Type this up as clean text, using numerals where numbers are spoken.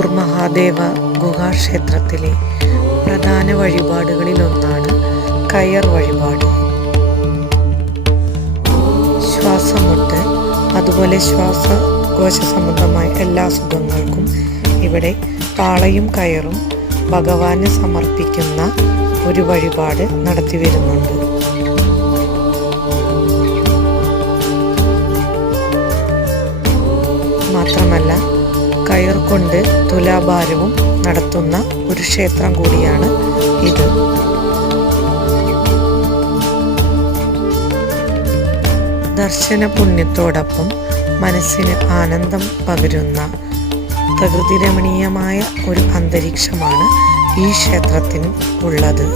ബേപ്പൂർ മഹാദേവ ഗുഹാക്ഷേത്രത്തിലെ പ്രധാന വഴിപാടുകളിലൊന്നാണ് കയർ വഴിപാട്. ശ്വാസമുട്ട്, അതുപോലെ ശ്വാസകോശ സംബന്ധമായ എല്ലാ അസുഖങ്ങൾക്കും ഇവിടെ പാളയും കയറും ഭഗവാന് സമർപ്പിക്കുന്ന ഒരു വഴിപാട് നടത്തി വരുന്നുണ്ട്. മാത്രമല്ല കയർ കൊണ്ട് തുലാഭാരവും നടത്തുന്ന ഒരു ക്ഷേത്രം കൂടിയാണ് ഇത്. ദർശന പുണ്യത്തോടൊപ്പം മനസ്സിന് ആനന്ദം പകരുന്ന പ്രകൃതിരമണീയമായ ഒരു അന്തരീക്ഷമാണ് ഈ ക്ഷേത്രത്തിന് ഉള്ളത്.